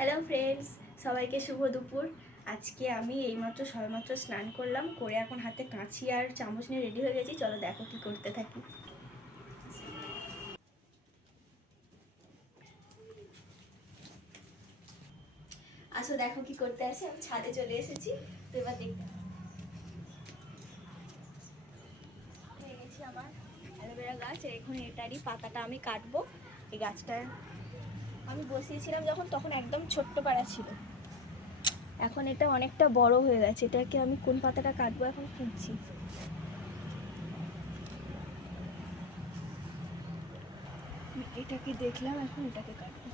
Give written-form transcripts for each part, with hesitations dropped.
Hello friends, সবাইকে শুভ দুপুর। আজকে আমি এইমাত্র সবেমাত্র স্নান করলাম, করে এখন হাতে কাঁচি আর চামচ নিয়ে রেডি হয়ে গেছি। চলো দেখো কি করতে থাকি। আসো দেখো কি করতে আসি। আমি ছাদে চলে এসেছি, তো এবার দেখতে হয়ে গেছি আমার অ্যালোভেরা গাছ। এখন এটারই পাতাটা আমি কাটবো। এই গাছটা আমি বসিয়েছিলাম যখন, তখন একদম ছোট্ট পাড়া ছিল। এখন এটা অনেকটা বড় হয়ে গেছে। এটাকে আমি কোন পাতাটা কাটবো এখন খুঁজছি। এটাকে দেখলাম, এখন এটাকে কাটবো।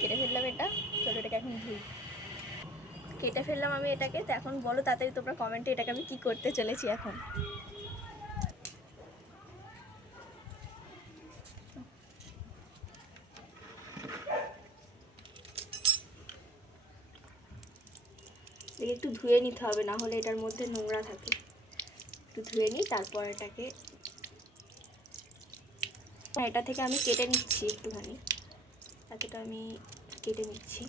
কেটে ফেললাম এটা। চলো এটাকে এখন ধুই। কেটে ফেললাম আমি এটাকে। তো এখন বলো তাড়াতাড়ি তোমরা কমেন্টে এটাকে আমি কি করতে চলেছি। এখন একটু ধুয়ে নিতে হবে, না হলে এটার মধ্যে নোংরা থাকে। একটু ধুয়ে নিই, তারপর এটাকে এটা থেকে আমি কেটে নিচ্ছি একটুখানি। এতটা আমি কেটে নিচ্ছি।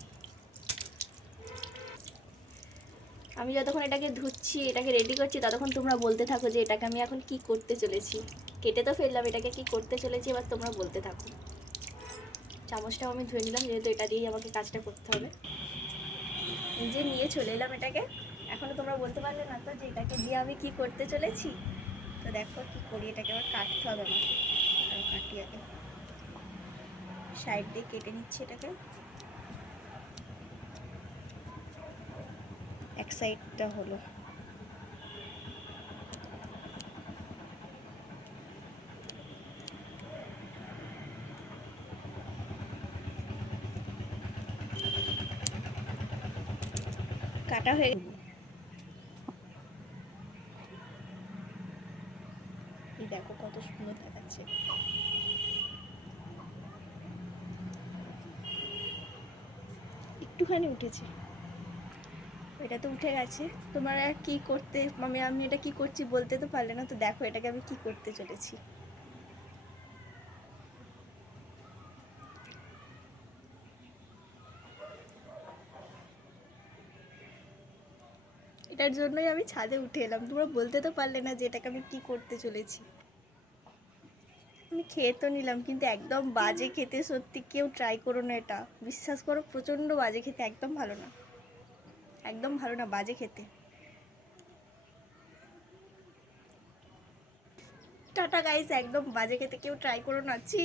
আমি যতক্ষণ এটাকে ধুচ্ছি, এটাকে রেডি করছি, ততক্ষণ তোমরা বলতে থাকো যে এটাকে আমি এখন কি করতে চলেছি। কেটে তো ফেললাম, এটাকে কি করতে চলেছি এবার তোমরা বলতে থাকো। চামচটাও আমি ধুয়ে নিলাম, যেহেতু এটা দিয়েই আমাকে কাজটা করতে হবে। নিজে নিয়ে চলে এলাম এটাকে। এখনও তোমরা বলতে পারলে না তো যে এটাকে দিয়ে আমি কি করতে চলেছি। তো দেখো কি করি, এটাকে আবার কাটতে হবে আমাকে। কাটি আগে, সাইড দিয়ে কেটে নিচ্ছি এটাকে। এক সাইডটা হলো। কাটা হয়ে দেখো কত সুন্দর দেখাচ্ছে। একটুখানি উঠেছে, এটা তো উঠে গেছে। তোমরা কি করতে, আমি এটা কি করছি বলতে তো পারলে না। তো দেখো এটাকে আমি কি করতে চলেছি। এটার জন্যই আমি ছাদে উঠে এলাম। তোমরা বলতে তো পারলে না যে এটাকে আমি কি করতে চলেছি। আমি খেয়ে তো নিলাম, কিন্তু একদম বাজে খেতে। সত্যি কেউ ট্রাই করো না এটা, বিশ্বাস করো। প্রচণ্ড বাজে খেতে, একদম ভালো না, একদম ভালো না, বাজে খেতে। টাটা গাইস, একদম বাজে খেতে, কেউ ট্রাই করো না। ছি।